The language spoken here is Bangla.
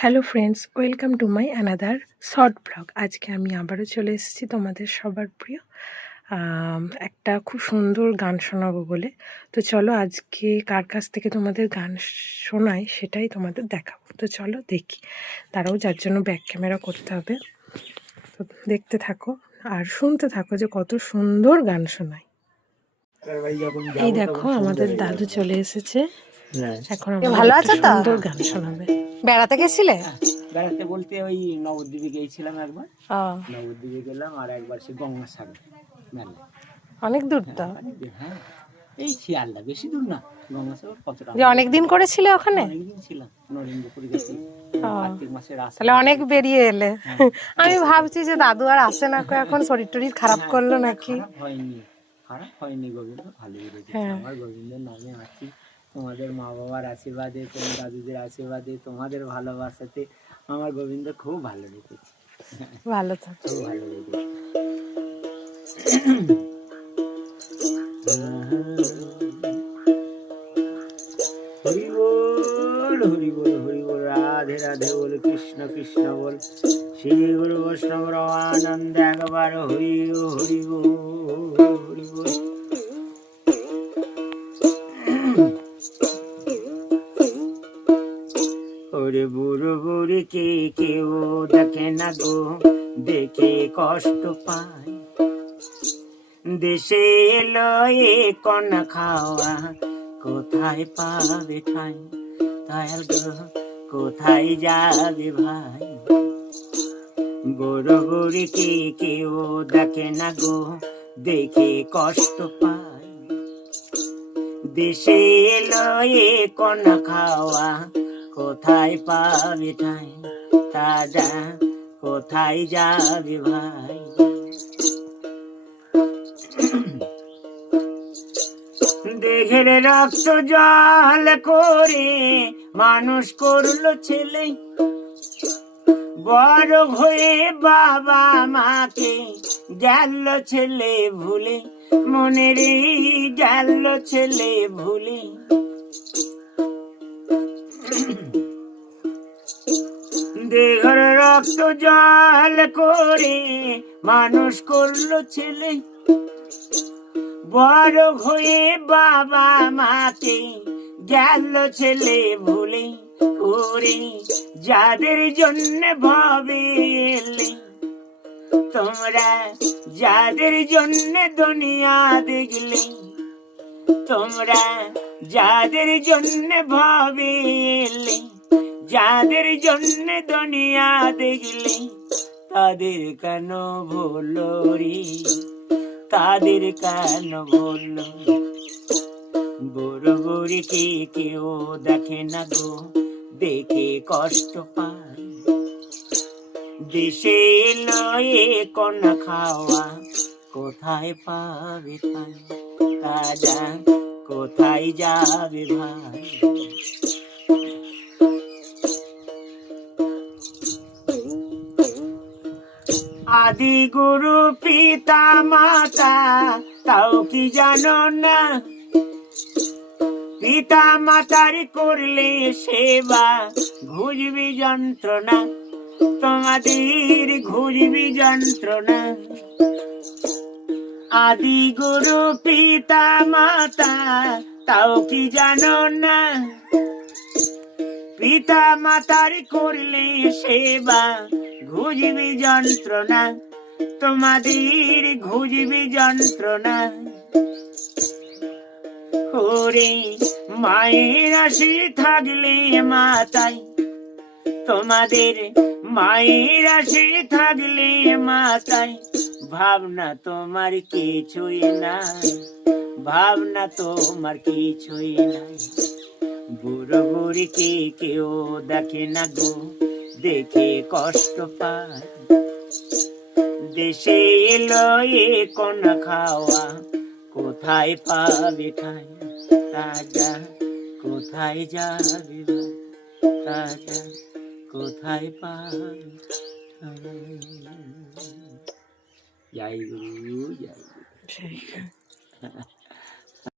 Hello friends welcome to my another short blog আজকে আমি আবারও চলে এসেছি তোমাদের সবার প্রিয় একটা খুব সুন্দর গান শোনাবো বলে। তো চলো আজকে কার কাছ থেকে তোমাদের গান শোনাই সেটাই তোমাদের দেখাবো। তো চলো দেখি তারাও যার জন্য ব্যাক ক্যামেরা করতে হবে। তো দেখতে থাকো আর শুনতে থাকো যে কত সুন্দর গান শোনায়। এই দেখো আমাদের দাদু চলে এসেছে। এখন ভালো আছো তো? সুন্দর গান শোনাবে। বেড়াতে গেছিলে? বেড়াতে বলতে ওই নবদ্বীপে গিয়েছিলাম একবার। নবদ্বীপে গেলাম আর একবার সে গঙ্গাসাগর মেলা অনেক দূর তো? হ্যাঁ এই শিয়ালদা বেশি দূর না। গঙ্গাসাগর কতটা? যে অনেক দিন করেছিলে ওখানে? অনেকদিন ছিলাম নরেন্দ্রপুর গেছি তাহলে অনেক বেরিয়ে এলে। আমি ভাবছি যে দাদু আর আসে না কো এখন শরীর টরীর খারাপ করল নাকি? খারাপ হয়নি খারাপ হয়নি গোবিন্দ ভালোই হ্যাঁ। আমার গোবিন্দের নামে আছি তোমাদের মা বাবার আশীর্বাদে তোমার দাদুদের আশীর্বাদে তোমাদের ভালোবাসাতে আমার গোবিন্দ খুব ভালো রেখেছে। ভালো তো খুব ভালো লেগেছে হরি বল হরি বল হরি বল রাধে রাধে বল কৃষ্ণ কৃষ্ণ বল শ্রী গুরু বৈষ্ণব রমানন্দ একবার হরি হরি বল হরি বল। দেখে না গো, দেখে কষ্ট পায়। দেশে এলো এ কন খাওয়া, কোথায় পাবে ঠাই? দয়াল গো, কোথায় যাবে ভাই? বুড়ো বুড়ি কে কেউ দেখে না গো, দেখে কষ্ট পায়। দেশে এলো এ কন খাওয়া, কোথায় পাবে ঠাই? তাজা কোথায় যাবে ভাই? দেহের রক্ত জল করে মানুষ করল ছেলে। বড় হয়ে বাবা মাকে গেল ছেলে ভুলে, মনের গেল ছেলে ভুলে। দেহর রক্ত জল করে মানুষ করল ছেলে। বড় হয়ে বাবা মাকে গেল ছেলে ভুলে ওরে যাদের জন্য ভাবে তোমরা যাদের জন্য দুনিয়া দেখলে, তোমরা যাদের জন্য ভাবে যাদের জন্য দুনিয়া দেখলে তাদের কেন ভুলো তাদের কেন ভুলো বড় বুড়িকে কেউ দেখে না গো, দেখে কষ্ট পায়। দেশে লয়ে কন্যা খাওয়া কোথায় পাবে তাজা কোথায় যাবে ভাই? আদি গুরু পিতা মাতা, তাও কি জানো না? পিতা মাতার করলে সেবা ঘুরবি যন্ত্রণা, তোমাদের ঘুরবি যন্ত্রণা। আদি গুরু পিতা মাতা, তাও কি জানো না? পিতা মাতার করলে সেবা, ঘুজবি যন্ত্রণা, তোমাদের ঘুজবি যন্ত্রণা। ওরে মায়ের আসি থাকলে মাতাই, তোমাদের মায়ের আসি থাকলে মাতাই, ভাবনা তোমার কিছুই নাই, ভাবনা তোমার কিছুই নাই। বুড়ো বুড়িকে কেউ দেখে না গো, দেখে কষ্ট পায়। দেশে এলো এ কোন খাওয়া, কোথায় পাবে ঠাই তাজা কোথায় যাবে তাজা কোথায় পাবে? জয় গুরু